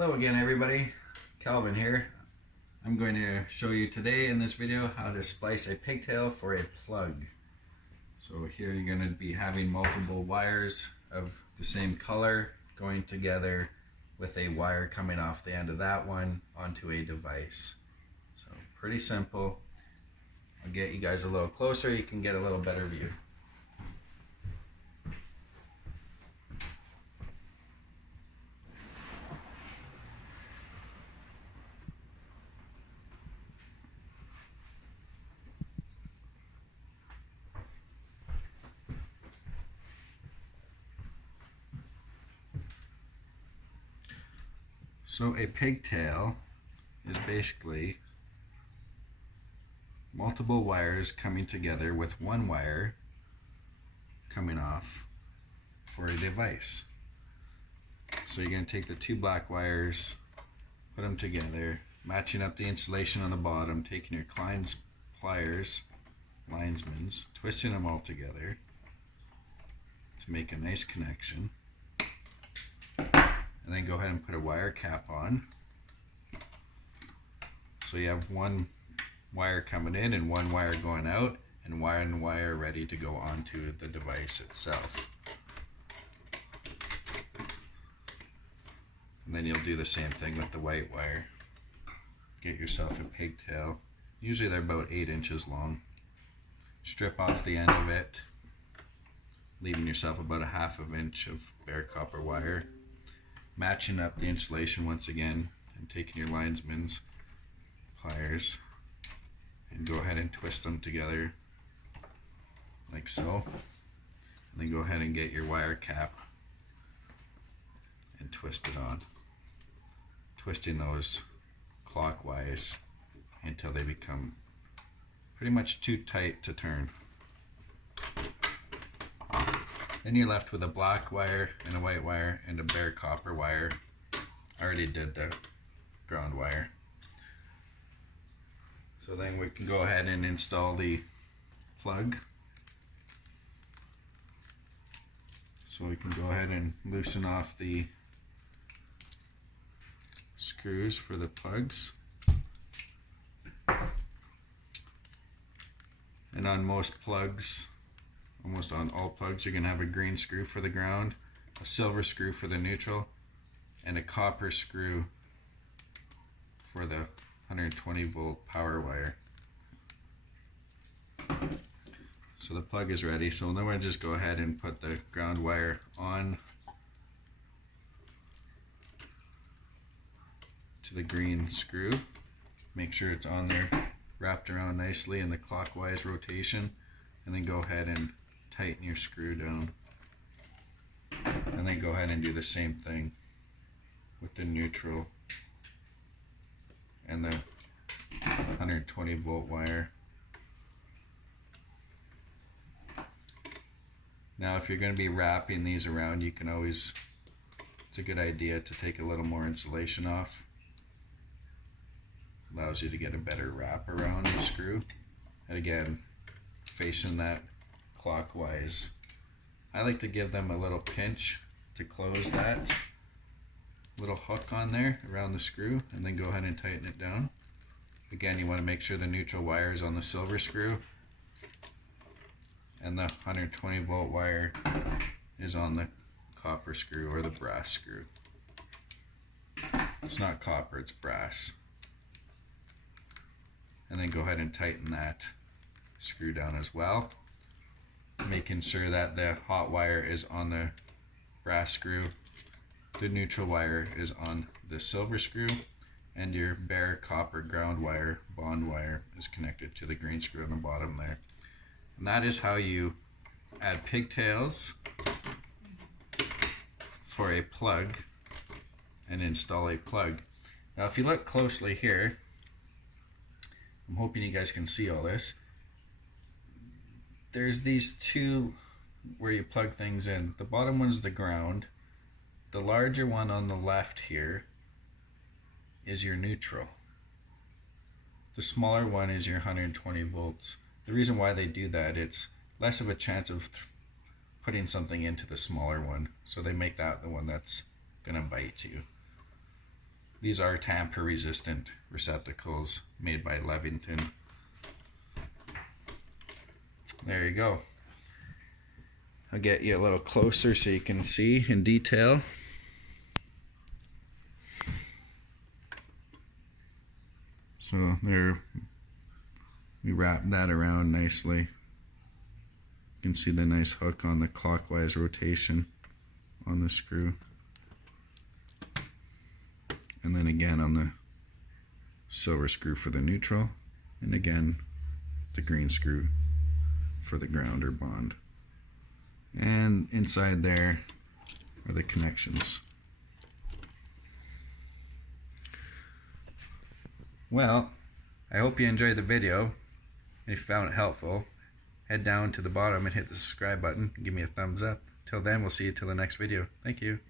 Hello again everybody, Calvin here. I'm going to show you today in this video how to splice a pigtail for a plug. So here you're going to be having multiple wires of the same color going together with a wire coming off the end of that one onto a device. So pretty simple. I'll get you guys a little closer, you can get a little better view. So a pigtail is basically multiple wires coming together with one wire coming off for a device. So you're going to take the two black wires, put them together, matching up the insulation on the bottom, taking your Klein's pliers, linesmans, twisting them all together to make a nice connection. And then go ahead and put a wire cap on. So you have one wire coming in and one wire going out, and one wire ready to go onto the device itself. And then you'll do the same thing with the white wire. Get yourself a pigtail. Usually they're about 8 inches long. Strip off the end of it, leaving yourself about a ½ inch of bare copper wire. Matching up the insulation once again and taking your linesman's pliers and go ahead and twist them together like so, and then go ahead and get your wire cap and twist it on, twisting those clockwise until they become pretty much too tight to turn. Then you're left with a black wire and a white wire and a bare copper wire. I already did the ground wire. So then we can go ahead and install the plug. So we can go ahead and loosen off the screws for the plugs. And on most plugs, almost on all plugs, you're going to have a green screw for the ground, a silver screw for the neutral, and a copper screw for the 120 volt power wire. So the plug is ready. So then we'll just go ahead and put the ground wire on to the green screw. Make sure it's on there, wrapped around nicely in the clockwise rotation, and then go ahead and tighten your screw down, and then go ahead and do the same thing with the neutral and the 120 volt wire. Now if you're going to be wrapping these around, you can always, it's a good idea to take a little more insulation off. Allows you to get a better wrap around the screw, and again facing that clockwise. I like to give them a little pinch to close that little hook on there around the screw, and then go ahead and tighten it down. Again, you want to make sure the neutral wire is on the silver screw and the 120 volt wire is on the copper screw or the brass screw. It's not copper, it's brass. And then go ahead and tighten that screw down as well, making sure that the hot wire is on the brass screw, the neutral wire is on the silver screw, and your bare copper ground wire, bond wire, is connected to the green screw on the bottom there. And that is how you add pigtails for a plug and install a plug. Now if you look closely here, I'm hoping you guys can see all this. There's these two where you plug things in. The bottom one's the ground. The larger one on the left here is your neutral. The smaller one is your 120 volts. The reason why they do that, it's less of a chance of putting something into the smaller one. So they make that the one that's gonna bite you. These are tamper resistant receptacles made by Levington. There you go. I'll get you a little closer so you can see in detail. So there, we wrap that around nicely. You can see the nice hook on the clockwise rotation on the screw. And then again on the silver screw for the neutral, and again the green screw for the ground or bond. And inside there are the connections. Well, I hope you enjoyed the video. If you found it helpful, head down to the bottom and hit the subscribe button and give me a thumbs up. Till then, we'll see you till the next video. Thank you.